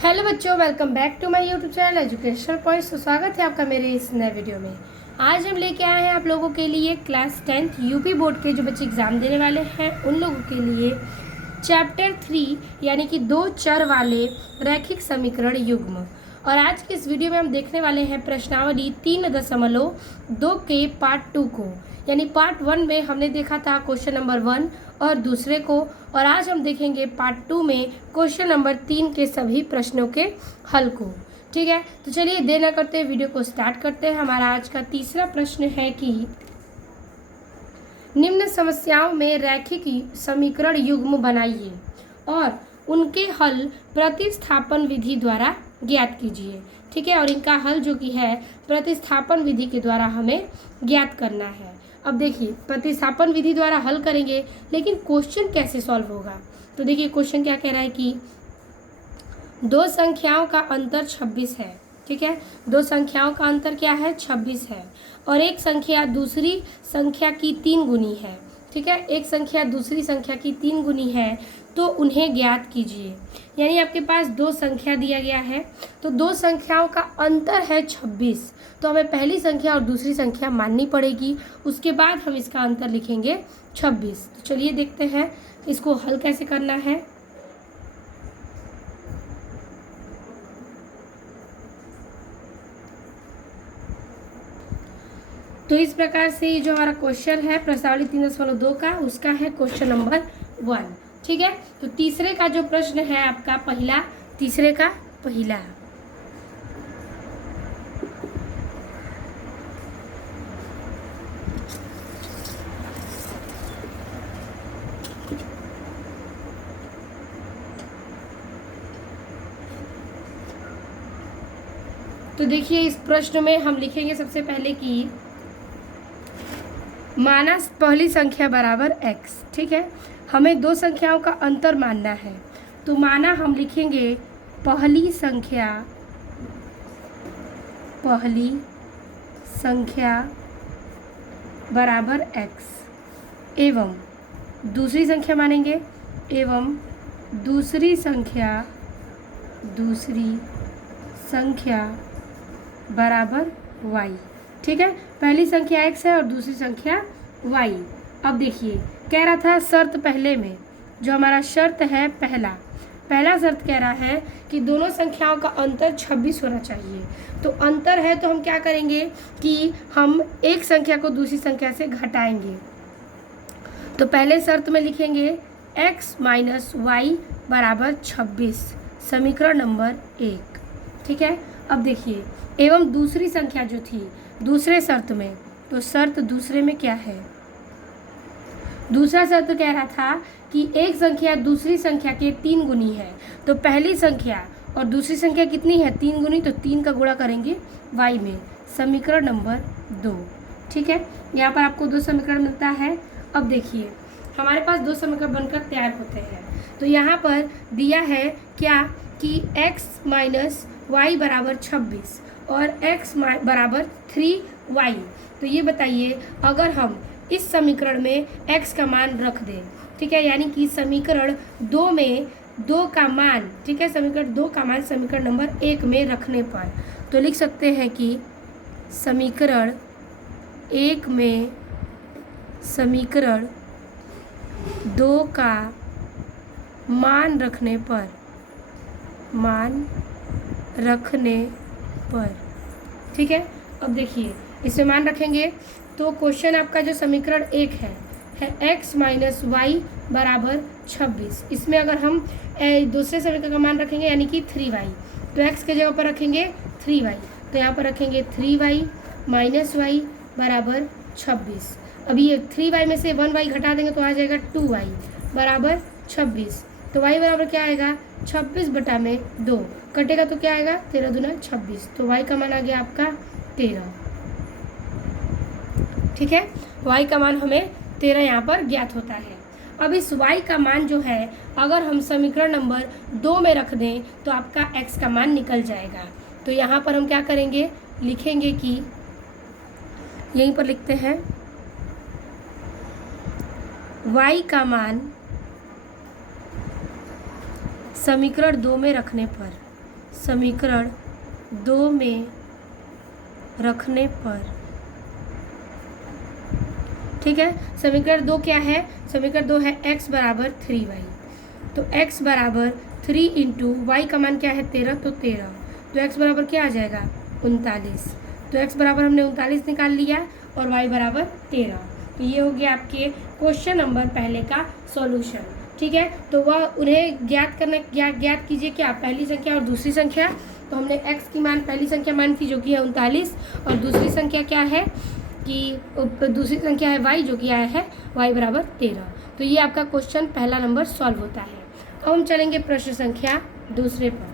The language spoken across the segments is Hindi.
हेलो बच्चों, welcome back to my YouTube channel educational points. तो स्वागत है आपका मेरे इस नए वीडियो में। आज हम लेके आए हैं आप लोगों के लिए क्लास 10th यूपी बोर्ड के जो बच्चे एग्ज़ाम देने वाले हैं उन लोगों के लिए चैप्टर 3 यानी कि 2 चर वाले रैखिक समीकरण युग्म। और आज के इस वीडियो में हम देखने वाले हैं प्रश्नावली 3.2 के पार्ट 2 को। यानी पार्ट 1 में हमने देखा था क्वेश्चन नंबर 1 और दूसरे को, और आज हम देखेंगे पार्ट 2 में क्वेश्चन नंबर 3 के सभी प्रश्नों के हल को। ठीक है, तो चलिए देर न करते वीडियो को स्टार्ट करते हैं। हमारा आज का तीसरा प्रश्न है कि निम्न समस्याओं में रैखिक समीकरण युग्म बनाइए और उनके हल प्रतिस्थापन विधि द्वारा ज्ञात कीजिए। ठीक है, और इनका हल जो कि है प्रतिस्थापन विधि के द्वारा हमें ज्ञात करना है। अब देखिए, प्रतिस्थापन विधि द्वारा हल करेंगे, लेकिन क्वेश्चन कैसे सॉल्व होगा। तो देखिए क्वेश्चन क्या कह रहा है कि दो संख्याओं का अंतर 26 है। ठीक है, दो संख्याओं का अंतर क्या है, 26 है, और एक संख्या दूसरी संख्या की 3 गुनी है। ठीक है, एक संख्या दूसरी संख्या की 3 गुनी है, तो उन्हें ज्ञात कीजिए। यानी आपके पास दो संख्या दिया गया है, तो दो संख्याओं का अंतर है 26, तो हमें पहली संख्या और दूसरी संख्या माननी पड़ेगी, उसके बाद हम इसका अंतर लिखेंगे 26। तो चलिए देखते हैं इसको हल कैसे करना है। तो इस प्रकार से ये जो हमारा क्वेश्चन है प्रश्नावली 3.2 का, उसका है क्वेश्चन नंबर 1। ठीक है, तो तीसरे का जो प्रश्न है आपका पहला, तीसरे का पहला, तो देखिए इस प्रश्न में हम लिखेंगे सबसे पहले कि माना पहली संख्या बराबर x। ठीक है, हमें दो संख्याओं का अंतर मानना है, तो माना हम लिखेंगे पहली संख्या बराबर x एवं दूसरी संख्या मानेंगे एवं दूसरी संख्या बराबर y। ठीक है, पहली संख्या x है और दूसरी संख्या y। अब देखिए कह रहा था शर्त पहले में, जो हमारा शर्त है पहला शर्त कह रहा है कि दोनों संख्याओं का अंतर 26 होना चाहिए। तो अंतर है तो हम क्या करेंगे कि हम एक संख्या को दूसरी संख्या से घटाएंगे। तो पहले शर्त में लिखेंगे x माइनस वाई बराबर 26, समीकरण नंबर 1। ठीक है, अब देखिए एवं दूसरी संख्या जो थी दूसरे शर्त में, तो शर्त दूसरे में क्या है, दूसरा शर्त कह रहा था कि एक संख्या दूसरी संख्या के 3 गुनी है। तो पहली संख्या और दूसरी संख्या कितनी है, 3 गुनी, तो 3 का गुणा करेंगे y में, समीकरण नंबर 2। ठीक है, यहाँ पर आपको 2 समीकरण मिलता है। अब देखिए हमारे पास 2 समीकरण बनकर तैयार होते हैं। तो यहाँ पर दिया है क्या कि x माइनस वाई बराबर 26 और x बराबर 3y। तो ये बताइए अगर हम इस समीकरण में x का मान रख दें, ठीक है, यानी कि समीकरण 2 में 2 का मान, ठीक है, समीकरण 2 का मान समीकरण नंबर 1 में रखने पर, तो लिख सकते हैं कि समीकरण 1 में समीकरण 2 का मान रखने पर, ठीक है। अब देखिए इसमें मान रखेंगे तो क्वेश्चन आपका जो समीकरण 1 है x माइनस वाई बराबर 26। इसमें अगर हम दूसरे समीकरण का मान रखेंगे यानी कि 3y, तो x के जगह पर रखेंगे 3y, तो यहाँ पर रखेंगे 3y माइनस वाई बराबर 26। अभी ये 3y में से 1y घटा देंगे तो आ जाएगा 2y बराबर 26। तो y बराबर क्या आएगा, 26 बटा में 2 कटेगा तो क्या आएगा, 13 दूना 26, तो y का मान आ गया आपका 13। ठीक है, y का मान हमें 13 यहाँ पर ज्ञात होता है। अब इस y का मान जो है अगर हम समीकरण नंबर 2 में रख दें तो आपका x का मान निकल जाएगा। तो यहाँ पर हम क्या करेंगे, लिखेंगे कि यहीं पर लिखते हैं y का मान समीकरण 2 में रखने पर, समीकरण 2 में रखने पर, ठीक है। समीकरण 2 क्या है? समीकरण 2 है x बराबर 3y। तो x बराबर 3 इंटू वाई का मान क्या है 13, तो 13। तो x बराबर क्या आ जाएगा 39। तो x बराबर हमने 39 निकाल लिया और y बराबर 13। तो ये हो गया आपके क्वेश्चन नंबर पहले का सॉल्यूशन, ठीक है। तो वह उन्हें ज्ञात कीजिए क्या, पहली संख्या और दूसरी संख्या। तो हमने x की मान पहली संख्या मान थी जो कि है 39, और दूसरी संख्या क्या है कि दूसरी संख्या है y जो कि आया है y बराबर 13। तो ये आपका क्वेश्चन पहला नंबर सॉल्व होता है। अब हम चलेंगे प्रश्न संख्या दूसरे पर।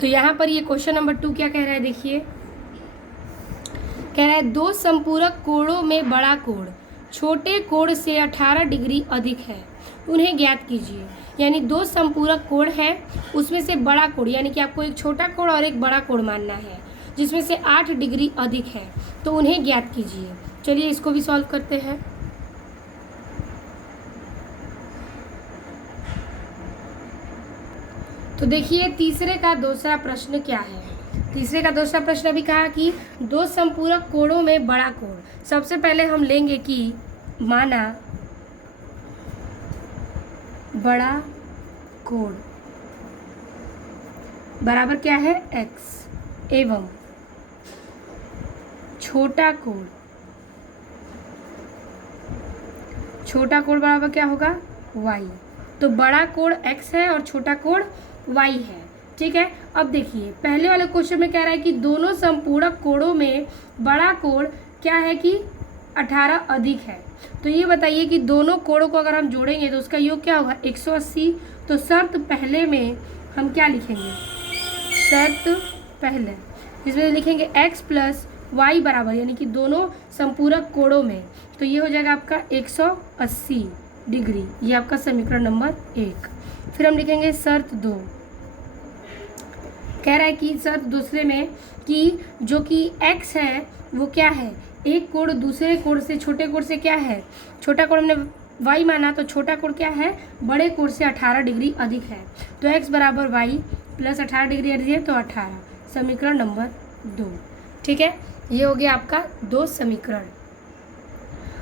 तो यहाँ पर ये क्वेश्चन नंबर 2 क्या कह रहा है, देखिए। कह रहा है 2 संपूरक कोणों में बड़ा कोण छोटे कोण से 18 डिग्री अधिक है, उन्हें ज्ञात कीजिए। यानी 2 संपूरक कोण है, उसमें से बड़ा कोण, यानी कि आपको एक छोटा कोण और एक बड़ा कोण मानना है जिसमें से 8 डिग्री अधिक है, तो उन्हें ज्ञात कीजिए। चलिए इसको भी सॉल्व करते हैं। तो देखिए तीसरे का दूसरा प्रश्न क्या है। तीसरे का दूसरा प्रश्न अभी कहा कि 2 संपूरक कोणों में बड़ा कोण। सबसे पहले हम लेंगे कि माना बड़ा कोण बराबर क्या है x, एवं छोटा कोण बराबर क्या होगा y। तो बड़ा कोण x है और छोटा कोण y है, ठीक है। अब देखिए पहले वाले क्वेश्चन में कह रहा है कि दोनों संपूरक कोणों में बड़ा कोण क्या है कि 18 अधिक है। तो ये बताइए कि दोनों कोणों को अगर हम जोड़ेंगे तो उसका योग क्या होगा 180। तो शर्त पहले में हम क्या लिखेंगे, शर्त पहले इसमें लिखेंगे x प्लस वाई बराबर, यानी कि दोनों संपूरक कोणों में, तो ये हो जाएगा आपका 180 डिग्री। ये आपका समीकरण नंबर 1। फिर हम लिखेंगे शर्त 2। कह रहा है कि शर्त दूसरे में कि जो कि x है वो क्या है, एक कोण दूसरे कोण से, छोटे कोण से क्या है, छोटा कोण हमने y माना, तो छोटा कोण क्या है बड़े कोण से 18 डिग्री अधिक है। तो x बराबर y प्लस 18 डिग्री अधिक है, तो 18, समीकरण नंबर 2, ठीक है। ये हो गया आपका 2 समीकरण।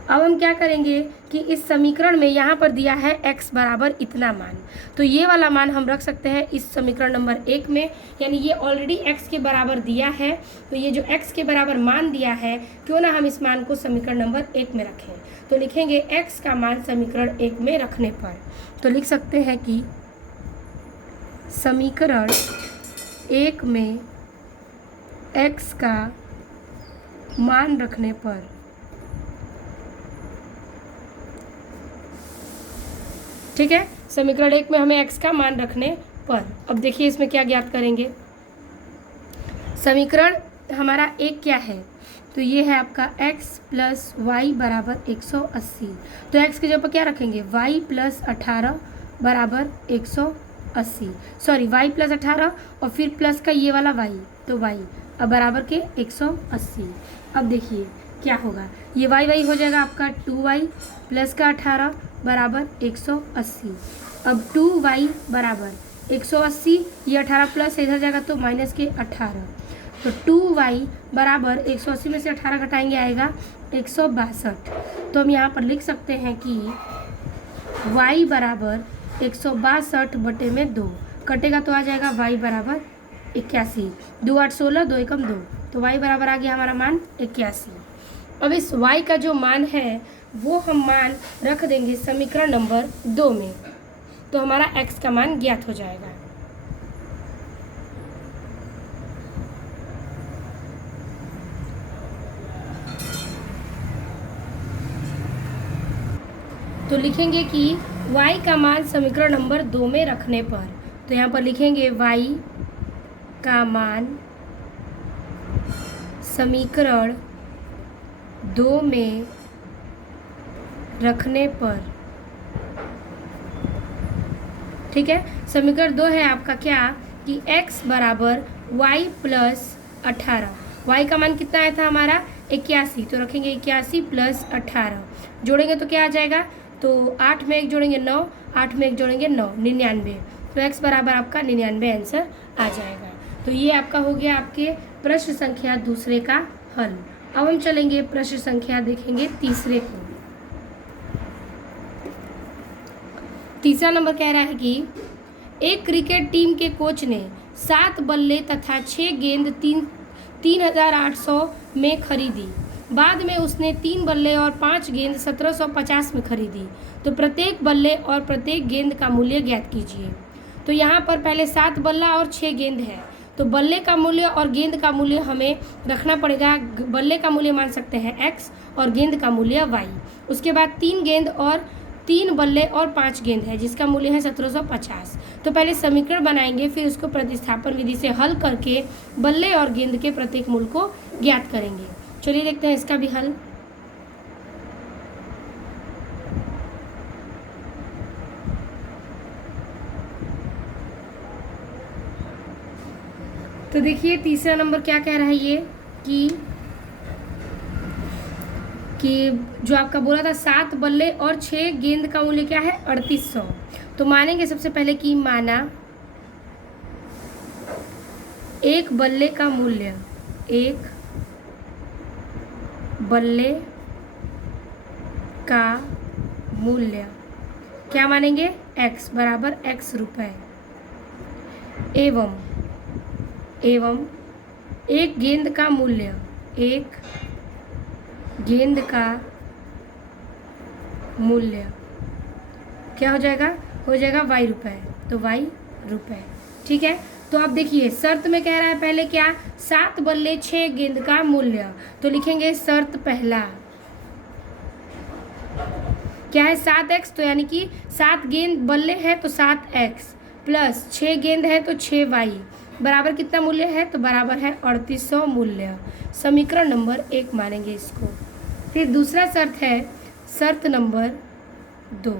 अब हम क्या करेंगे कि इस समीकरण में यहाँ पर दिया है x बराबर इतना मान, तो ये वाला मान हम रख सकते हैं इस समीकरण नंबर 1 में। यानी ये ऑलरेडी x के बराबर दिया है, तो ये जो x के बराबर मान दिया है, क्यों ना हम इस मान को समीकरण नंबर 1 में रखें। तो लिखेंगे x का मान समीकरण 1 में रखने पर, तो लिख सकते हैं कि समीकरण 1 में x का मान रखने पर, ठीक है। समीकरण 1 में हमें x का मान रखने पर, अब देखिए इसमें क्या ज्ञात करेंगे। समीकरण हमारा 1 क्या है, तो ये है आपका x प्लस वाई बराबर 180। तो x की जगह पर क्या रखेंगे y प्लस 18 बराबर 180, सॉरी y प्लस 18 और फिर प्लस का ये वाला y, तो y अब बराबर के 180। अब देखिए क्या होगा, ये y हो जाएगा आपका 2y प्लस का 18 बराबर 180। अब 2y बराबर 180, ये 18 प्लस इधर जाएगा तो माइनस के 18, तो 2y बराबर 180 में से 18 घटाएंगे आएगा 162। तो हम यहाँ पर लिख सकते हैं कि y बराबर 162 बटे में 2 कटेगा तो आ जाएगा y बराबर 81। 2 8 16, 2 एकम 2, तो y बराबर आ गया हमारा मान 81। अब इस y का जो मान है वो हम मान रख देंगे समीकरण नंबर 2 में, तो हमारा x का मान ज्ञात हो जाएगा। तो लिखेंगे कि y का मान समीकरण नंबर 2 में रखने पर, तो यहाँ पर लिखेंगे y का मान समीकरण 2 में रखने पर, ठीक है। समीकरण 2 है आपका क्या कि x बराबर y प्लस 18, y का मान कितना आया था हमारा 81, तो रखेंगे 81 प्लस 18, जोड़ेंगे तो क्या आ जाएगा, तो 8 में 1 जोड़ेंगे 9, 8 में 1 जोड़ेंगे 9, 99। तो x बराबर आपका 99 आंसर आ जाएगा। तो ये आपका हो गया आपके प्रश्न संख्या दूसरे का हल। अब हम चलेंगे प्रश्न संख्या देखेंगे तीसरे को। तीसरा नंबर कह रहा है कि एक क्रिकेट टीम के कोच ने 7 बल्ले तथा 6 गेंद 3800 में खरीदी। बाद में उसने 3 बल्ले और 5 गेंद 1750 में खरीदी। तो प्रत्येक बल्ले और प्रत्येक गेंद का मूल्य ज्ञात कीजिए। तो यहाँ पर पहले 7 बल्ला और 6 गेंद है, तो बल्ले का मूल्य और गेंद का मूल्य हमें रखना पड़ेगा। बल्ले का मूल्य मान सकते हैं x और गेंद का मूल्य y। उसके बाद 3 गेंद और 3 बल्ले और 5 गेंद है जिसका मूल्य है 1750। तो पहले समीकरण बनाएंगे, फिर उसको प्रतिस्थापन विधि से हल करके बल्ले और गेंद के प्रत्येक मूल्य को ज्ञात करेंगे। चलिए देखते हैं इसका भी हल। तो देखिए तीसरा नंबर क्या कह रहा है ये कि जो आपका बोला था 7 बल्ले और 6 गेंद का मूल्य क्या है 3800। तो मानेंगे सबसे पहले कि माना एक बल्ले का मूल्य, एक बल्ले का मूल्य क्या मानेंगे x बराबर x रुपए, एवं एक गेंद का मूल्य, एक गेंद का मूल्य क्या हो जाएगा y रुपए, तो y रुपए। ठीक है, तो आप देखिए शर्त में कह रहा है पहले क्या 7 बल्ले 6 गेंद का मूल्य, तो लिखेंगे शर्त पहला क्या है 7x, तो यानी कि 7 गेंद बल्ले है तो 7x प्लस 6 गेंद है तो 6y बराबर कितना मूल्य है, तो बराबर है 3800 मूल्य। समीकरण नंबर 1 मानेंगे इसको। फिर दूसरा शर्त है शर्त नंबर 2,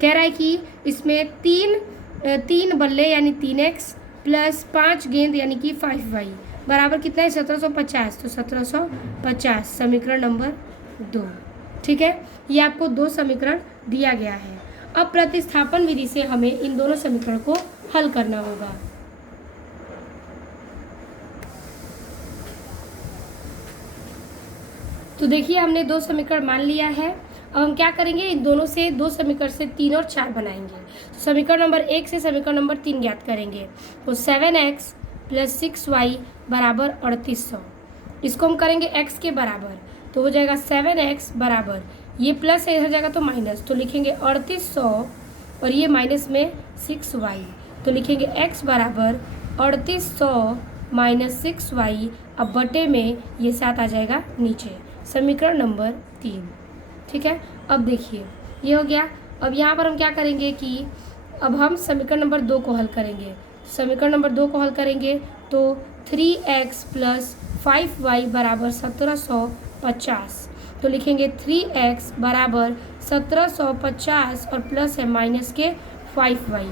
कह रहा है कि इसमें तीन बल्ले यानी 3x प्लस 5 गेंद यानी कि 5y बराबर कितना है 1750, तो 1750 समीकरण नंबर 2। ठीक है, ये आपको 2 समीकरण दिया गया है। अब प्रतिस्थापन विधि से हमें इन दोनों समीकरण को हल करना होगा। तो देखिए हमने 2 समीकरण मान लिया है। अब हम क्या करेंगे, इन दोनों से 2 समीकरण से 3 और 4 बनाएंगे। तो समीकरण नंबर 1 से समीकरण नंबर 3 ज्ञात करेंगे। तो 7x प्लस 6y बराबर 3800, इसको हम करेंगे x के बराबर, तो हो जाएगा 7x बराबर, ये प्लस है इधर जाएगा तो माइनस, तो लिखेंगे 3800 और ये माइनस में 6y, तो लिखेंगे x बराबर 3800 माइनस 6y, अब बटे में ये 7 आ जाएगा नीचे, समीकरण नंबर 3। ठीक है, अब देखिए ये हो गया। अब यहाँ पर हम क्या करेंगे कि अब हम समीकरण नंबर 2 को हल करेंगे। समीकरण नंबर 2 को हल करेंगे तो 3x प्लस 5y बराबर 1750, तो लिखेंगे 3x बराबर 1750 और प्लस है माइनस के 5y,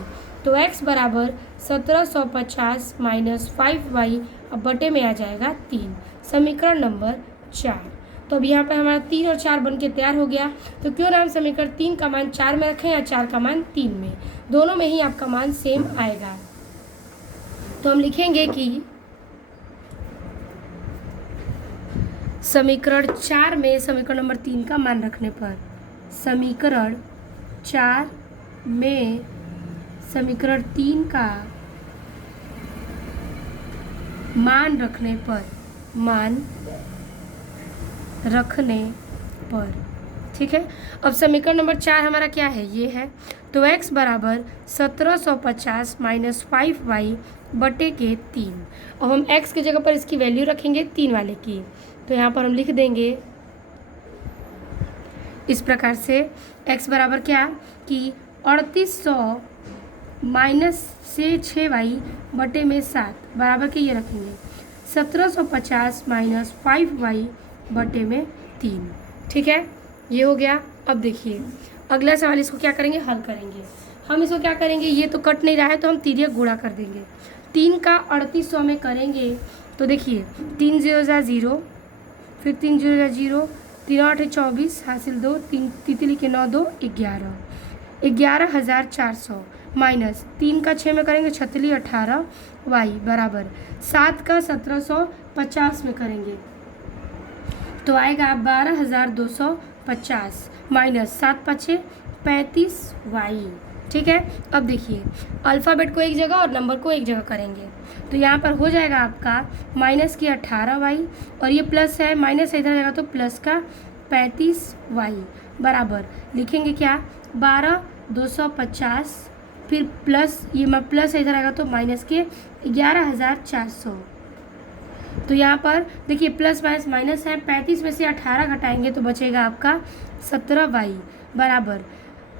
तो x बराबर 1750 माइनस 5y, अब बटे में आ जाएगा 3, समीकरण नंबर 4। तो अब यहाँ पर हमारा 3 और 4 बन के तैयार हो गया। तो क्यों ना हम समीकरण 3 का मान 4 में रखें या 4 का मान 3 में, दोनों में ही आपका मान सेम आएगा। तो हम लिखेंगे कि समीकरण 4 में समीकरण नंबर 3 का मान रखने पर, समीकरण 4 में समीकरण 3 का मान रखने पर, ठीक है। अब समीकरण नंबर 4 हमारा क्या है, ये है, तो x बराबर 1750 माइनस 5y बटे के 3। अब हम x की जगह पर इसकी वैल्यू रखेंगे 3 वाले की, तो यहाँ पर हम लिख देंगे इस प्रकार से x बराबर क्या कि 3800 माइनस से 6y बटे में 7 बराबर के ये रखेंगे 1750 माइनस 5y बटे में 3। ठीक है, ये हो गया। अब देखिए अगला सवाल, इसको क्या करेंगे, हल करेंगे। हम इसको क्या करेंगे, ये तो कट नहीं रहा है तो हम तिर्यक गुणा कर देंगे। 3 का 3800 में करेंगे तो देखिए 3 0 0, फिर 3 0 या 0, 3 8 24, हासिल 2, 3 तितली के 9 2 11, 11,400 माइनस 3 का 6 में करेंगे छतली 18 वाई बराबर 7 का 1750 में करेंगे तो आएगा 12,250 माइनस 7 5 35 वाई। ठीक है, अब देखिए अल्फ़ाबेट को एक जगह और नंबर को एक जगह करेंगे तो यहाँ पर हो जाएगा आपका माइनस की 18 वाई और ये प्लस है, माइनस इधर जाएगा तो प्लस का 35 वाई बराबर लिखेंगे क्या 12,250, फिर प्लस ये प्लस इधर आएगा तो माइनस के 11,400। तो यहाँ पर देखिए प्लस माइनस माइनस है, 35 में से 18 घटाएंगे तो बचेगा आपका 17 वाई बराबर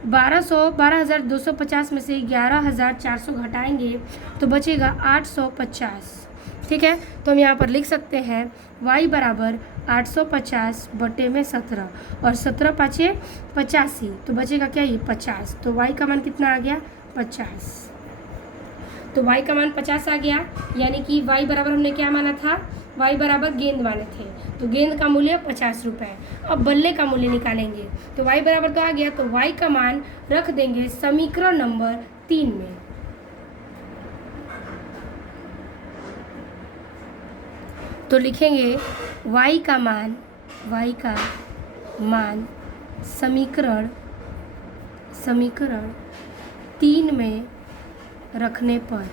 12,250 में से 11,400 घटाएंगे तो बचेगा 850। ठीक है, तो हम यहाँ पर लिख सकते हैं y बराबर 850 बटे में 17 और 17 पाँचे 85 तो बचेगा क्या ये 50। तो y का मान कितना आ गया 50। तो y का मान 50 आ गया, यानी कि y बराबर हमने क्या माना था, y बराबर गेंद माने थे तो गेंद का मूल्य 50 रुपये। अब बल्ले का मूल्य निकालेंगे तो y बराबर तो आ गया, तो y का मान रख देंगे समीकरण नंबर 3 में। तो लिखेंगे y का मान समीकरण 3 में रखने पर।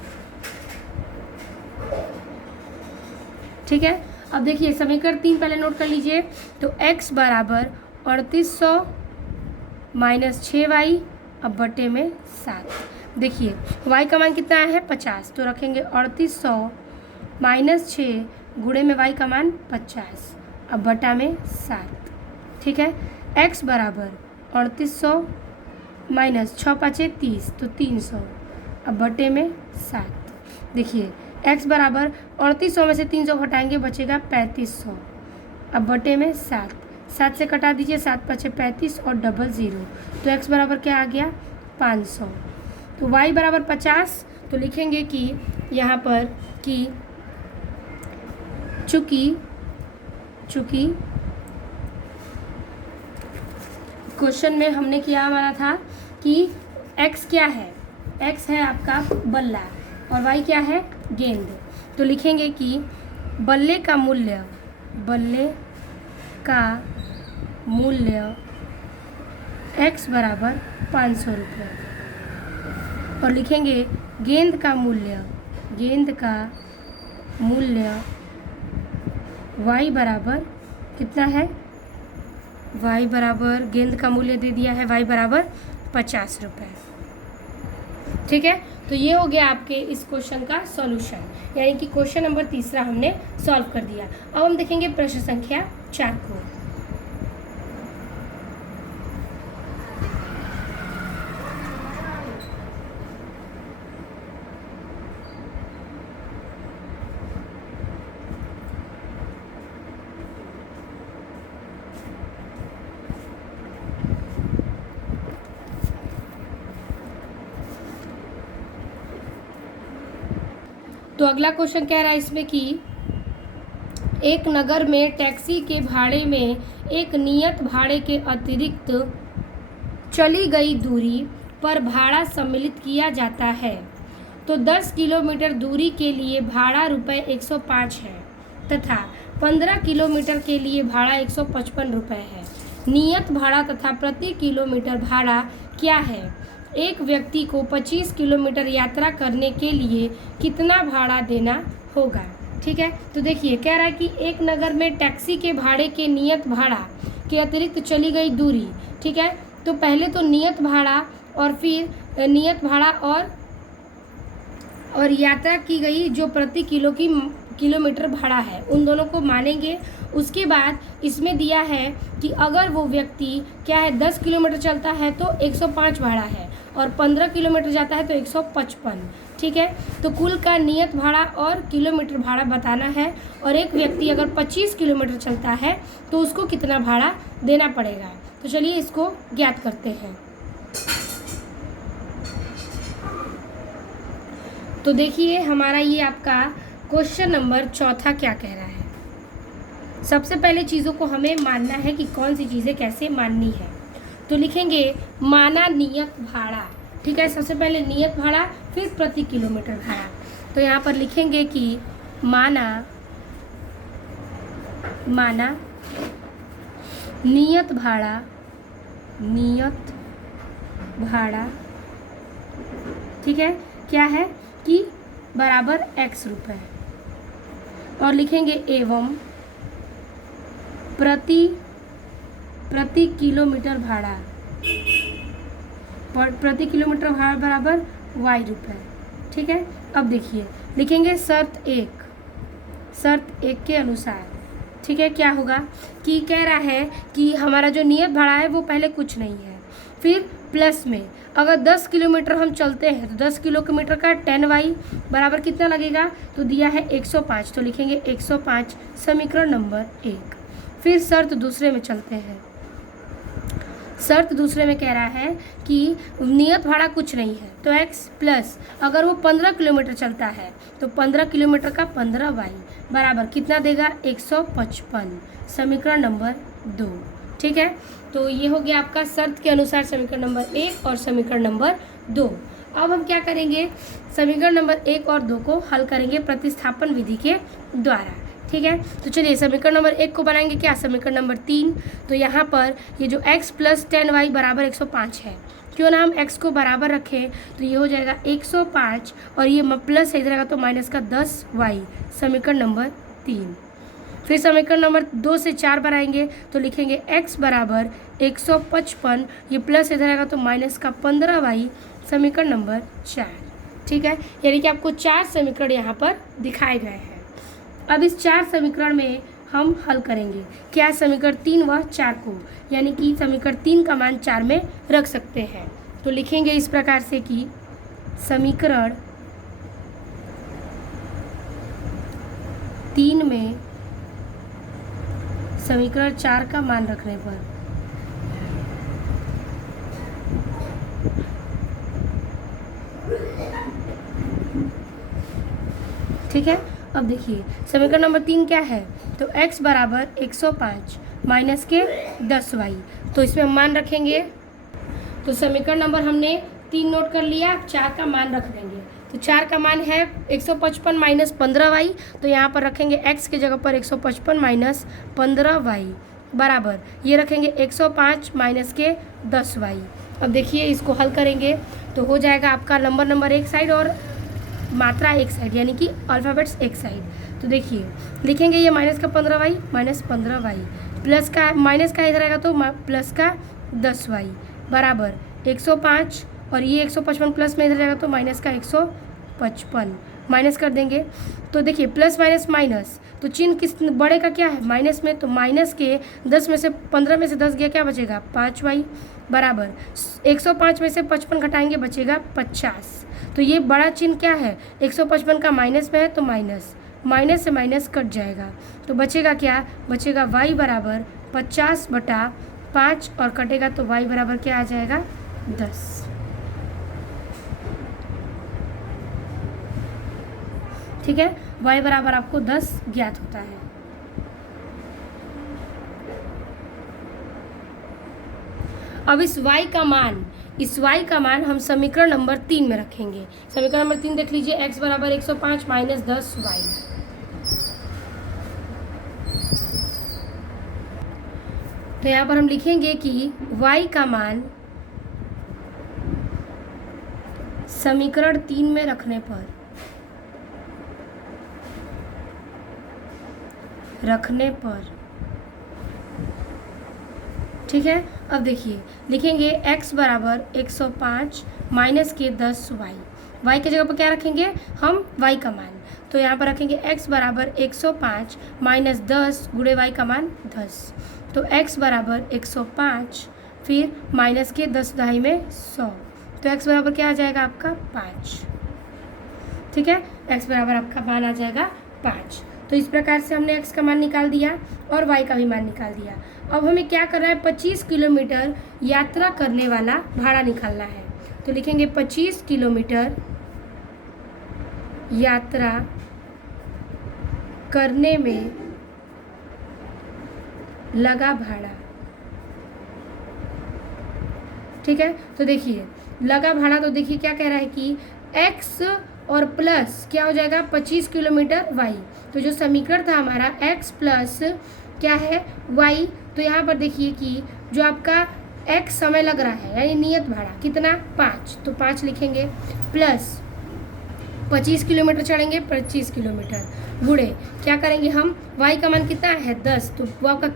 ठीक है, अब देखिए समीकरण 3 पहले नोट कर लीजिए। तो x बराबर 3800 माइनस 6y अब बटे में 7। देखिए y का मान कितना है 50 तो रखेंगे 3800 माइनस 6 गुणे में y का मान 50 अब बटा में 7। ठीक है, x बराबर 3800 माइनस 6 पाँचे 30 तो 300 अब बटे में 7। देखिए x बराबर 3800 में से 300 घटाएंगे बचेगा 3500 अब बटे में 7। 7 से कटा दीजिए, 7 पाँचे 35 और डबल 0 तो x बराबर क्या आ गया 500। तो y बराबर 50 तो लिखेंगे कि यहाँ पर कि चूँकि क्वेश्चन में हमने क्या माना था कि x क्या है, x है आपका बल्ला और y क्या है गेंद। तो लिखेंगे कि बल्ले का मूल्य x बराबर 500 रुपये और लिखेंगे गेंद का मूल्य y बराबर कितना है, y बराबर गेंद का मूल्य दे दिया है y बराबर 50 रुपये। ठीक है, तो ये हो गया आपके इस क्वेश्चन का सॉल्यूशन, यानी कि क्वेश्चन नंबर 3 हमने सॉल्व कर दिया। अब हम देखेंगे प्रश्न संख्या 4 को। तो अगला क्वेश्चन कह रहा है इसमें कि एक नगर में टैक्सी के भाड़े में एक नियत भाड़े के अतिरिक्त चली गई दूरी पर भाड़ा सम्मिलित किया जाता है। तो 10 किलोमीटर दूरी के लिए भाड़ा रुपये 105 है तथा 15 किलोमीटर के लिए भाड़ा 155 रुपये है। नियत भाड़ा तथा प्रति किलोमीटर भाड़ा क्या है? एक व्यक्ति को 25 किलोमीटर यात्रा करने के लिए कितना भाड़ा देना होगा? ठीक है, तो देखिए कह रहा है कि एक नगर में टैक्सी के भाड़े के नियत भाड़ा के अतिरिक्त चली गई दूरी। ठीक है, तो पहले तो नियत भाड़ा और फिर नियत भाड़ा और यात्रा की गई जो प्रति किलोमीटर भाड़ा है, उन दोनों को मानेंगे। उसके बाद इसमें दिया है कि अगर वो व्यक्ति क्या है 10 किलोमीटर चलता है तो 105 भाड़ा है और 15 किलोमीटर जाता है तो 155। ठीक है, तो कुल का नियत भाड़ा और किलोमीटर भाड़ा बताना है और एक व्यक्ति अगर 25 किलोमीटर चलता है तो उसको कितना भाड़ा देना पड़ेगा। तो चलिए इसको ज्ञात करते हैं। तो देखिए हमारा ये आपका क्वेश्चन नंबर 4 क्या कह रहा है। सबसे पहले चीज़ों को हमें मानना है कि कौन सी चीज़ें कैसे माननी है। तो लिखेंगे माना नियत भाड़ा, ठीक है। सबसे पहले नियत भाड़ा, फिर प्रति किलोमीटर भाड़ा। तो यहाँ पर लिखेंगे कि माना नियत भाड़ा, ठीक है, क्या है कि बराबर x रुपये, और लिखेंगे एवं प्रति किलोमीटर भाड़ा, प्रति किलोमीटर भाड़ा बराबर y रुपये, ठीक है। अब देखिए लिखेंगे शर्त एक के अनुसार, ठीक है। क्या होगा कि कह रहा है कि हमारा जो नियत भाड़ा है वो पहले कुछ नहीं है, फिर प्लस में अगर 10 किलोमीटर हम चलते हैं तो 10 किलोमीटर का 10y बराबर कितना लगेगा, तो दिया है 105, तो लिखेंगे 105 समीकरण नंबर 1। फिर शर्त दूसरे में चलते हैं। शर्त दूसरे में कह रहा है कि नियत भाड़ा कुछ नहीं है, तो x प्लस अगर वो 15 किलोमीटर चलता है तो 15 किलोमीटर का 15y बराबर कितना देगा, 155 समीकरण नंबर 2, ठीक है। तो ये हो गया आपका शर्त के अनुसार समीकरण नंबर 1 और समीकरण नंबर 2। अब हम क्या करेंगे, समीकरण नंबर 1 और 2 को हल करेंगे प्रतिस्थापन विधि के द्वारा, ठीक है। तो चलिए समीकरण नंबर 1 को बनाएंगे क्या, समीकरण नंबर 3। तो यहाँ पर ये जो x प्लस 10y बराबर 105 है, क्यों ना हम x को बराबर रखें, तो ये हो जाएगा 105 और ये प्लस इधर रहेगा तो माइनस का 10y समीकरण नंबर 3। फिर समीकरण नंबर 2 से 4 बनाएंगे तो लिखेंगे x बराबर 155, ये प्लस इधर आएगा तो माइनस का 15y समीकरण नंबर 4, ठीक है। यानी कि आपको 4 समीकरण यहाँ पर दिखाए गए हैं। अब इस 4 समीकरण में हम हल करेंगे क्या, समीकरण 3 व 4 को, यानी कि समीकरण 3 का मान 4 में रख सकते हैं। तो लिखेंगे इस प्रकार से कि समीकरण 3 में समीकरण 4 का मान रखने पर ठीक है। अब देखिए समीकरण नंबर 3 क्या है, तो x बराबर 105 माइनस के 10y, तो इसमें हम मान रखेंगे। तो समीकरण नंबर हमने 3 नोट कर लिया, अब 4 का मान रख देंगे। तो 4 का मान है 155 माइनस 15y, तो यहाँ पर रखेंगे x की जगह पर 155 माइनस 15y बराबर ये रखेंगे 105 माइनस के 10y। अब देखिए इसको हल करेंगे तो हो जाएगा आपका नंबर एक साइड और मात्रा एक साइड, यानी कि अल्फ़ाबेट्स एक साइड। तो देखिए लिखेंगे ये माइनस का 15y माइनस 15y प्लस का माइनस का इधर आएगा तो प्लस का 10y बराबर 105 और ये 155 प्लस में इधर जाएगा तो माइनस का 155 माइनस कर देंगे। तो देखिए प्लस माइनस माइनस, तो चिन्ह किस बड़े का क्या है, माइनस में, तो माइनस के 10 में से 15 में से 10 गया, क्या बचेगा 5y बराबर 105 में से 55 घटाएंगे बचेगा 50। तो ये बड़ा चिन्ह क्या है, 155 का माइनस में है तो माइनस, माइनस से माइनस कट जाएगा तो बचेगा क्या, बचेगा y बराबर 50/5 और कटेगा तो y बराबर क्या आ जाएगा 10। ठीक है, y बराबर आपको 10 ज्ञात होता है। अब इस y का मान हम समीकरण नंबर 3 में रखेंगे। समीकरण नंबर 3 देख लीजिए, x बराबर 105 माइनस 10y। तो यहाँ पर हम लिखेंगे कि y का मान समीकरण 3 में रखने पर ठीक है। अब देखिए लिखेंगे x बराबर 105 माइनस के 10y, y की जगह पर क्या रखेंगे हम y का मान, तो यहाँ पर रखेंगे x बराबर 105 माइनस 10 गुणे y का मान 10, तो x बराबर 105 फिर माइनस के 10 दहाई में 100, तो x बराबर क्या आ जाएगा आपका 5। ठीक है, x बराबर आपका मान आ जाएगा 5। तो इस प्रकार से हमने x का मान निकाल दिया और y का भी मान निकाल दिया। अब हमें क्या करना है, 25 किलोमीटर यात्रा करने वाला भाड़ा निकालना है। तो लिखेंगे 25 किलोमीटर यात्रा करने में लगा भाड़ा। ठीक है, तो देखिए लगा भाड़ा, तो देखिए क्या कह रहा है कि x और प्लस क्या हो जाएगा 25 किलोमीटर y। तो जो समीकरण था हमारा x प्लस क्या है y, तो यहाँ पर देखिए कि जो आपका x समय लग रहा है यानी नियत भाड़ा कितना 5, तो 5 लिखेंगे प्लस 25 किलोमीटर चढ़ेंगे 25 किलोमीटर गुणे क्या करेंगे हम y का मान कितना है 10, तो वो आपका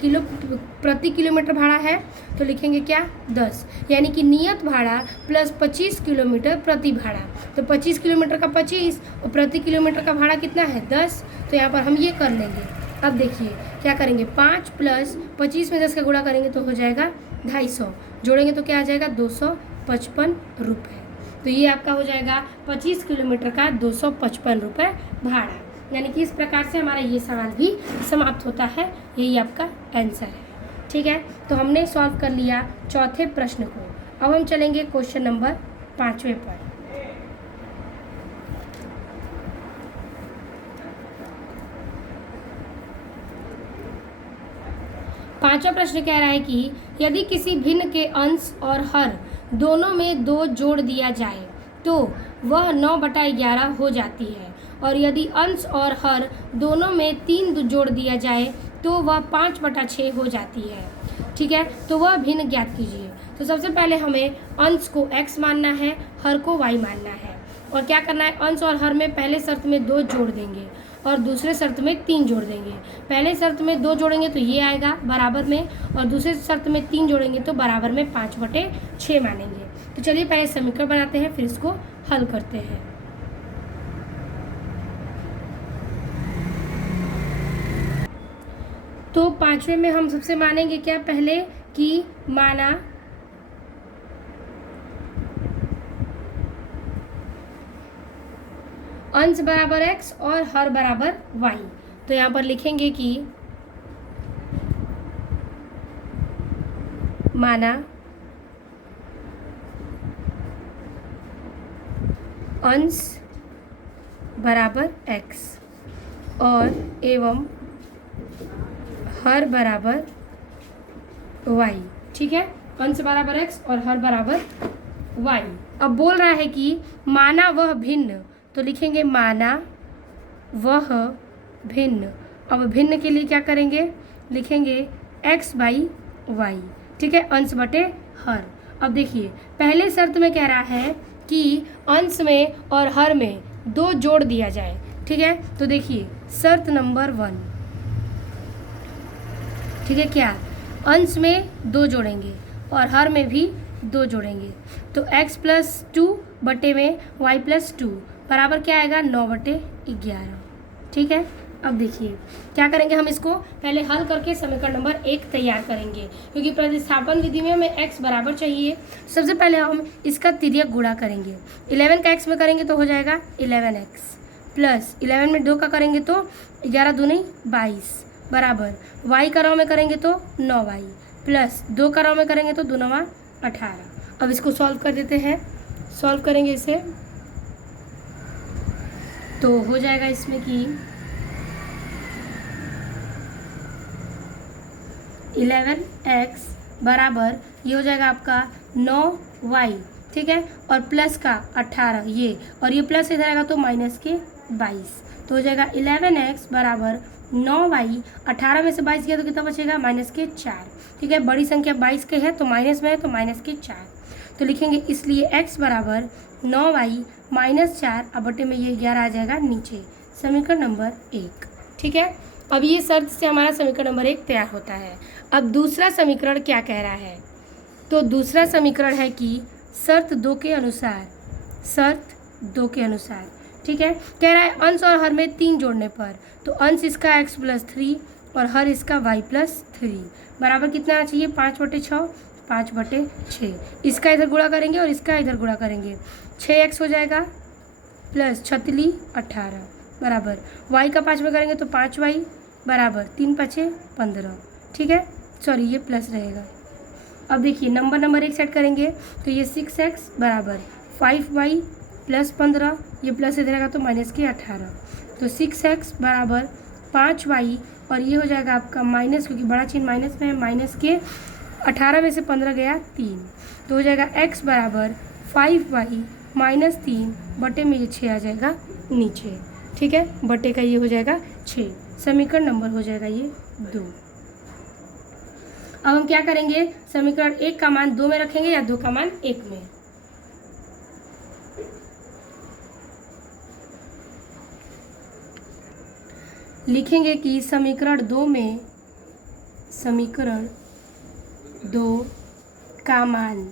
प्रति किलोमीटर भाड़ा है, तो लिखेंगे क्या 10, यानी कि नियत भाड़ा प्लस 25 किलोमीटर प्रति भाड़ा। तो 25 किलोमीटर का 25 और प्रति किलोमीटर का भाड़ा कितना है 10, तो यहाँ पर हम ये कर लेंगे। अब देखिए क्या करेंगे 5 प्लस 25 में 10 का गुणा करेंगे तो हो जाएगा 250, जोड़ेंगे तो क्या आ जाएगा 255 रुपये। तो ये आपका हो जाएगा 25 किलोमीटर का 255 रुपये भाड़ा। यानी कि इस प्रकार से हमारा ये सवाल भी समाप्त होता है, यही आपका आंसर है। ठीक है, तो हमने सॉल्व कर लिया चौथे प्रश्न को। अब हम चलेंगे क्वेश्चन नंबर 5वें पर। पांचवा प्रश्न कह रहा है कि यदि किसी भिन्न के अंश और हर दोनों में 2 जोड़ दिया जाए तो वह 9/11 हो जाती है, और यदि अंश और हर दोनों में 3 जोड़ दिया जाए तो वह 5/6 हो जाती है। ठीक है, तो वह भिन्न ज्ञात कीजिए। तो सबसे पहले हमें अंश को x मानना है, हर को y मानना है, और क्या करना है अंश और हर में पहले शर्त में 2 जोड़ देंगे और दूसरे शर्त में 3 जोड़ देंगे। पहले शर्त में 2 जोड़ेंगे तो ये आएगा बराबर में, और दूसरे शर्त में 3 जोड़ेंगे तो बराबर में 5/6 मानेंगे। तो चलिए पहले समीकरण बनाते हैं फिर इसको हल करते हैं। तो 5वें में हम सबसे मानेंगे क्या पहले कि माना अंश बराबर x और हर बराबर y। तो यहाँ पर लिखेंगे कि माना अंश बराबर x और एवं हर बराबर y। ठीक है, अंश बराबर x और हर बराबर y। अब बोल रहा है कि माना वह भिन्न, तो लिखेंगे माना वह भिन्न। अब भिन्न के लिए क्या करेंगे, लिखेंगे x/y। ठीक है, अंश बटे हर। अब देखिए पहले शर्त में कह रहा है कि अंश में और हर में 2 जोड़ दिया जाए। ठीक है, तो देखिए शर्त नंबर 1, ठीक है, क्या अंश में 2 जोड़ेंगे और हर में भी 2 जोड़ेंगे, तो x + 2 बटे में y + 2 बराबर क्या आएगा 9/11। ठीक है, अब देखिए क्या करेंगे, हम इसको पहले हल करके समीकरण नंबर 1 तैयार करेंगे, क्योंकि प्रतिस्थापन विधि में हमें x बराबर चाहिए। सबसे पहले हम इसका तिर्यक गुणा करेंगे। 11 का x में करेंगे तो हो जाएगा 11x प्लस 11 में 2 का करेंगे तो 11 दूनी 22 बराबर y का रॉ में करेंगे तो 9y प्लस 2 का रॉ में करेंगे तो 2 9 18। अब इसको सॉल्व कर देते हैं। सॉल्व करेंगे इसे तो हो जाएगा इसमें कि 11x बराबर ये हो जाएगा आपका 9y। ठीक है, और प्लस का 18 ये, और ये प्लस इधर आएगा तो माइनस के 22, तो हो जाएगा 11x बराबर 9y। 18 में से 22 गया तो कितना बचेगा -4। ठीक है, बड़ी संख्या 22 के है तो माइनस में है तो -4, तो लिखेंगे इसलिए x बराबर 9y -4 अब बटे में ये 11 आ जाएगा नीचे, समीकरण नंबर 1। ठीक है, अब ये शर्त से हमारा समीकरण नंबर 1 तैयार होता है। अब दूसरा समीकरण क्या कह रहा है, तो दूसरा समीकरण है कि शर्त 2 के अनुसार, शर्त 2 के अनुसार, ठीक है, कह रहा है अंश और हर में 3 जोड़ने पर, तो अंश इसका x + 3 और हर इसका y + 3 बराबर कितना आना चाहिए 5/6, 5/6। इसका इधर गुणा करेंगे और इसका इधर गुणा करेंगे, 6x हो जाएगा प्लस 36 18 बराबर y का 5 में करेंगे तो 5y बराबर 3 × 5 = 15। ठीक है, सॉरी ये प्लस रहेगा। अब देखिए नंबर 1 सेट करेंगे तो ये 6x बराबर 5y + 15, ये प्लस इधर आएगा तो -18, तो 6x बराबर 5y और ये हो जाएगा आपका माइनस, क्योंकि बड़ा चिन्ह माइनस में है, माइनस के 18 में से 15 गया 3, तो हो जाएगा x बराबर 5y माइनस 3 बटे में ये 6 आ जाएगा नीचे। ठीक है, बटे का ये हो जाएगा 6, समीकरण नंबर हो जाएगा ये 2। अब हम क्या करेंगे, समीकरण 1 का मान 2 में रखेंगे या 2 का मान 1 में। लिखेंगे कि समीकरण 2 में, समीकरण 2 का मान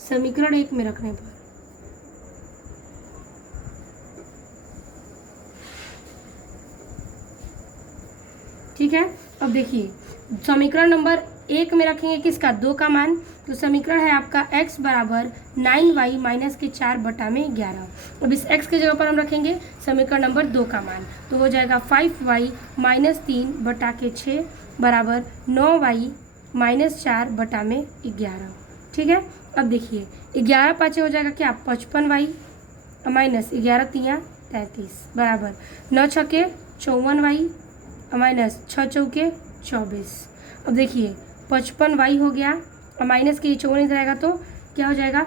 समीकरण 1 में रखने पर ठीक है। अब देखिए समीकरण नंबर 1 में रखेंगे किसका, 2 का मान, तो समीकरण है आपका x बराबर 9y माइनस के 4 बटा में 11। अब इस x के जगह पर हम रखेंगे समीकरण नंबर 2 का मान, तो हो जाएगा 5y माइनस 3 बटा के 6 बराबर 9y माइनस 4 बटा में 11। ठीक है, अब देखिए 11 पाँचे हो जाएगा क्या, 55y माइनस 11 तिया 33 बराबर 9 छके 54y माइनस 6 चौके 24। अब देखिए 55y हो गया और माइनस के ये 54 इधर आएगा तो क्या हो जाएगा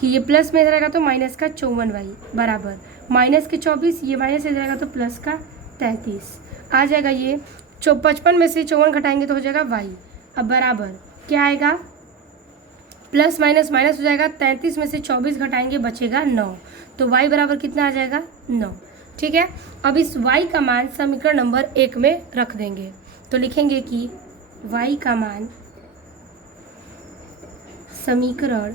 कि ये प्लस में इधर आएगा तो माइनस का 54y बराबर माइनस के 24, ये माइनस इधर आएगा तो प्लस का 33 आ जाएगा। ये 55 में से 54 घटाएंगे तो हो जाएगा y। अब बराबर क्या आएगा, प्लस माइनस माइनस हो जाएगा, 33 में से 24 घटाएंगे बचेगा 9, तो y बराबर कितना आ जाएगा 9। ठीक है, अब इस y का मान समीकरण नंबर 1 में रख देंगे, तो लिखेंगे कि y का मान समीकरण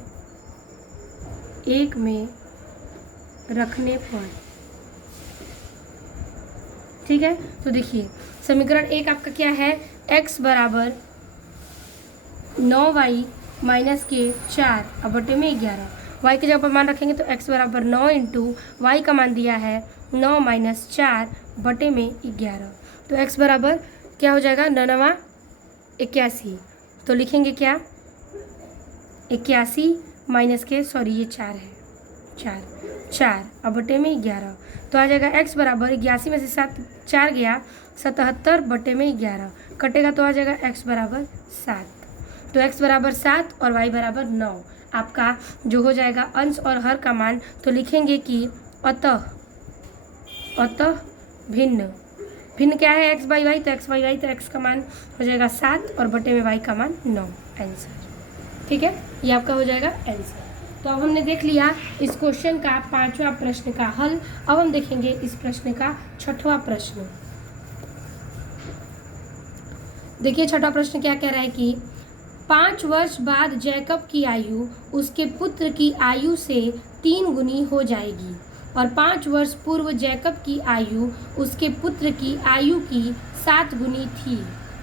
1 में रखने पर। ठीक है, तो देखिए समीकरण 1 आपका क्या है, x बराबर 9y माइनस के 4 अब बटे में 11, y के जगह पर मान रखेंगे तो x बराबर 9 इंटू वाई का मान दिया है 9 माइनस 4 बटे में 11, तो x बराबर क्या हो जाएगा 9 81, तो लिखेंगे क्या 81 माइनस के ये 4 है 4 अब बटे में 11, तो आ जाएगा x बराबर 81 में से 4 गया 77 बटे में 11 कटेगा तो आ जाएगा x बराबर 7, तो x बराबर 7 और y बराबर 9 आपका जो हो जाएगा अंश और हर का मान। तो लिखेंगे कि अतः भिन्न क्या है x बाई वाई, तो x बाई वाई तो x का मान हो जाएगा 7 और बटे में y का मान 9 आंसर। ठीक है, ये आपका हो जाएगा आंसर। तो अब हमने देख लिया इस क्वेश्चन का 5वां प्रश्न का हल। अब हम देखेंगे इस प्रश्न का 6वां प्रश्न। देखिए 6वां प्रश्न क्या कह रहा है कि 5 वर्ष बाद जैकब की आयु उसके पुत्र की आयु से 3 गुनी हो जाएगी और 5 वर्ष पूर्व जैकब की आयु उसके पुत्र की आयु की 7 गुनी थी,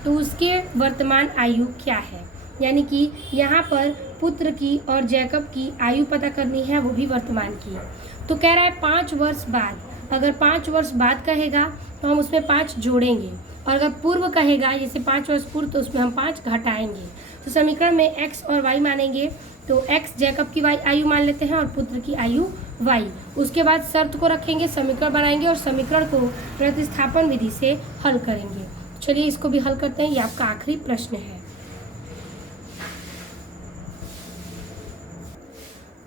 तो उसके वर्तमान आयु क्या है। यानी कि यहाँ पर पुत्र की और जैकब की आयु पता करनी है, वो भी वर्तमान की। तो कह रहा है 5 वर्ष बाद, अगर 5 वर्ष बाद कहेगा तो हम उसमें 5 जोड़ेंगे, और अगर पूर्व कहेगा जैसे 5 वर्ष पूर्व तो उसमें हम 5 घटाएंगे। तो समीकरण में x और y मानेंगे, तो x जैकब की y आयु मान लेते हैं और पुत्र की आयु y। उसके बाद शर्त को रखेंगे, समीकरण बनाएंगे और समीकरण को प्रतिस्थापन विधि से हल करेंगे। चलिए इसको भी हल करते हैं, ये आपका आखिरी प्रश्न है।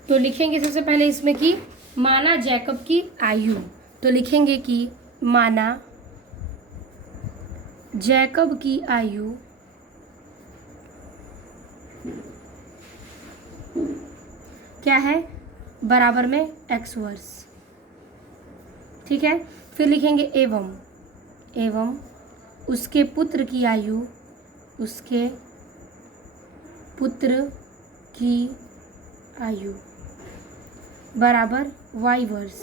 तो लिखेंगे सबसे पहले इसमें कि माना जैकब की आयु, तो लिखेंगे कि माना जैकब की आयु क्या है, बराबर में x वर्ष। ठीक है, फिर लिखेंगे एवं उसके पुत्र की आयु, उसके पुत्र की आयु बराबर y वर्ष।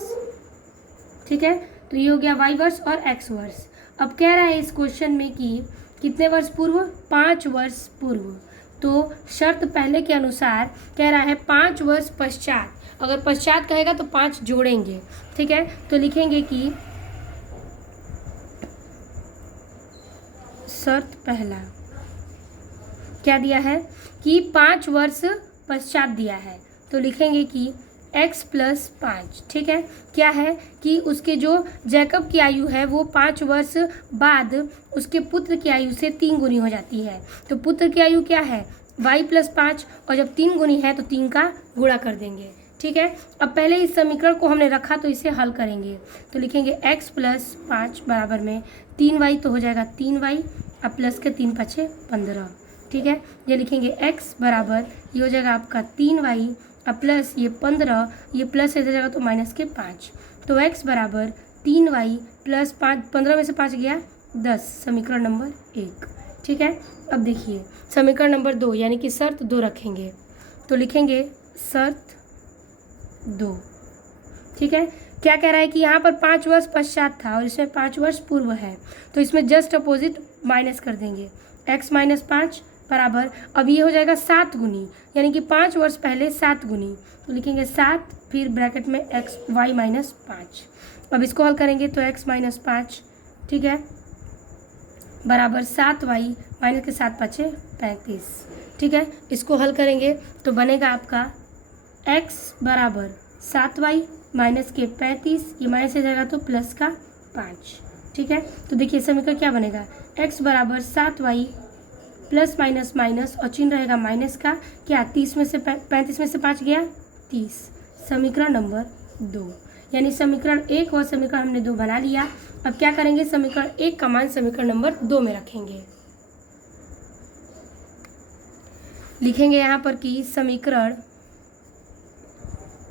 ठीक है, तो ये हो गया y वर्ष और x वर्ष। अब कह रहा है इस क्वेश्चन में कि कितने वर्ष पूर्व, 5 वर्ष पूर्व। तो शर्त पहले के अनुसार कह रहा है 5 वर्ष पश्चात, अगर पश्चात कहेगा तो 5 जोड़ेंगे। ठीक है, तो लिखेंगे कि शर्त पहला क्या दिया है कि 5 वर्ष पश्चात दिया है, तो लिखेंगे कि x प्लस 5। ठीक है, क्या है कि उसके जो जैकब की आयु है वो 5 वर्ष बाद उसके पुत्र की आयु से 3 गुनी हो जाती है। तो पुत्र की आयु क्या है y प्लस 5, और जब 3 गुनी है तो 3 का गुणा कर देंगे। ठीक है, अब पहले इस समीकरण को हमने रखा तो इसे हल करेंगे। तो लिखेंगे x प्लस 5 बराबर में 3y, तो हो जाएगा 3y, अब प्लस के 3 पचे 15। ठीक है, ये लिखेंगे x बराबर, ये हो जाएगा आपका 3y, अब प्लस ये 15, ये प्लस इधर जाएगा तो माइनस के 5। तो x बराबर 3y प्लस 5, 15 में से 5 गया 10, समीकरण नंबर 1। ठीक है, अब देखिए समीकरण नंबर 2 यानी कि शर्त 2 रखेंगे। तो लिखेंगे शर्त 2। ठीक है, क्या कह रहा है कि यहाँ पर 5 वर्ष पश्चात था और इसमें 5 वर्ष पूर्व है, तो इसमें जस्ट अपोजिट माइनस कर देंगे। x माइनस 5 बराबर, अब ये हो जाएगा 7 गुनी, यानी कि 5 वर्ष पहले 7 गुनी, तो लिखेंगे 7, फिर ब्रैकेट में y माइनस 5। अब इसको हल करेंगे तो x माइनस 5, ठीक है, बराबर 7y, माइनस के 7 पचे 35। ठीक है, इसको हल करेंगे तो बनेगा आपका x बराबर 7y माइनस के 35, ये माइनस से जाएगा तो प्लस का 5। ठीक है, तो देखिए समीकरण क्या बनेगा, x बराबर 7y प्लस माइनस माइनस और चिन्ह रहेगा माइनस का, क्या 30 में से 35 में से 5 गया 30, समीकरण नंबर 2। यानी समीकरण 1 और समीकरण हमने 2 बना लिया। अब क्या करेंगे, समीकरण 1 का मान समीकरण नंबर 2 में रखेंगे। लिखेंगे यहाँ पर कि समीकरण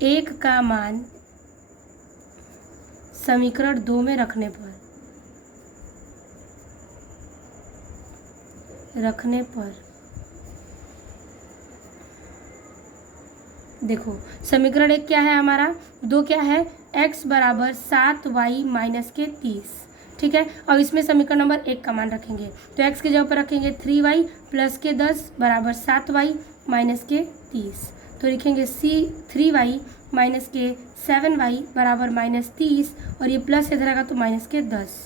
1 का मान समीकरण 2 में रखने पर देखो समीकरण 1 क्या है हमारा, 2 क्या है, x बराबर 7y माइनस के 30। ठीक है, अब इसमें समीकरण नंबर 1 का मान रखेंगे तो x के जगह पर रखेंगे 3y प्लस के 10 बराबर 7y माइनस के 30। तो लिखेंगे 3y माइनस के 7y बराबर माइनस 30, और ये प्लस इधर आएगा तो माइनस के 10।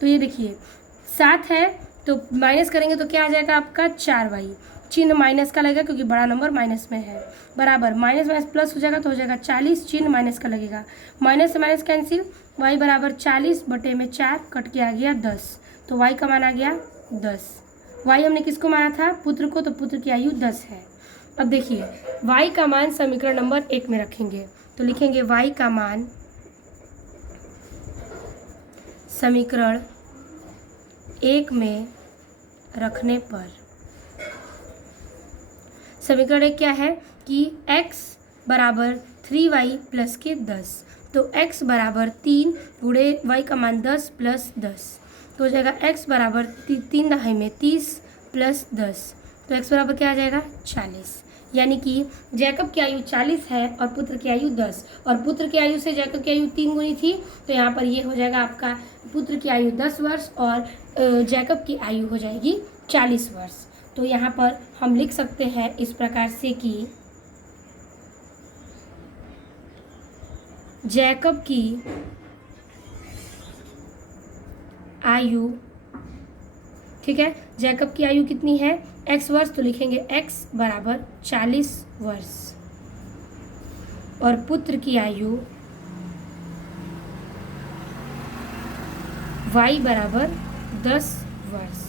तो ये देखिए 7 है तो माइनस करेंगे तो क्या आ जाएगा आपका 4y, चिन्ह माइनस का लगेगा क्योंकि बड़ा नंबर माइनस में है, बराबर माइनस माइनस प्लस हो जाएगा तो हो जाएगा 40, चिन्ह माइनस का लगेगा, माइनस से माइनस कैंसिल, y बराबर 40 बटे में 4 कट के आ गया 10, तो y का मान आ गया 10। y हमने किसको माना था, पुत्र को, तो पुत्र की आयु 10 है। अब देखिए y का मान समीकरण नंबर 1 में रखेंगे तो लिखेंगे y का मान समीकरण 1 में रखने पर, समीकरण 1 क्या है कि x बराबर 3y प्लस के 10, तो x बराबर 3 गुणे y का मान 10 प्लस 10, तो हो जाएगा x बराबर 3 दहाई में 30 प्लस 10, तो x बराबर क्या आ जाएगा 40। यानी कि जैकब की आयु 40 है और पुत्र की आयु 10, और पुत्र की आयु से जैकब की आयु 3 गुनी थी, तो यहाँ पर ये हो जाएगा आपका पुत्र की आयु 10 वर्ष और जैकब की आयु हो जाएगी 40 वर्ष। तो यहाँ पर हम लिख सकते हैं इस प्रकार से कि जैकब की आयु, ठीक है, जैकब की आयु कितनी है x वर्ष, तो लिखेंगे x बराबर 40 वर्ष, और पुत्र की आयु y बराबर 10 वर्ष।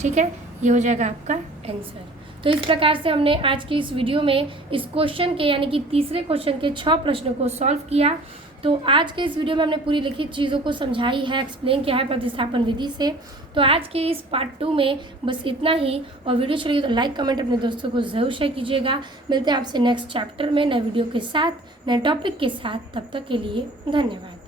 ठीक है, ये हो जाएगा आपका आंसर। तो इस प्रकार से हमने आज की इस वीडियो में इस क्वेश्चन के यानी कि तीसरे क्वेश्चन के 6 प्रश्नों को सॉल्व किया। तो आज के इस वीडियो में हमने पूरी लिखित चीज़ों को समझाई है, एक्सप्लेन किया है प्रतिस्थापन विधि से। तो आज के इस पार्ट 2 में बस इतना ही, और वीडियो चलिए तो लाइक कमेंट अपने दोस्तों को ज़रूर शेयर कीजिएगा। मिलते हैं आपसे नेक्स्ट चैप्टर में नए वीडियो के साथ, नए टॉपिक के साथ। तब तक के लिए धन्यवाद।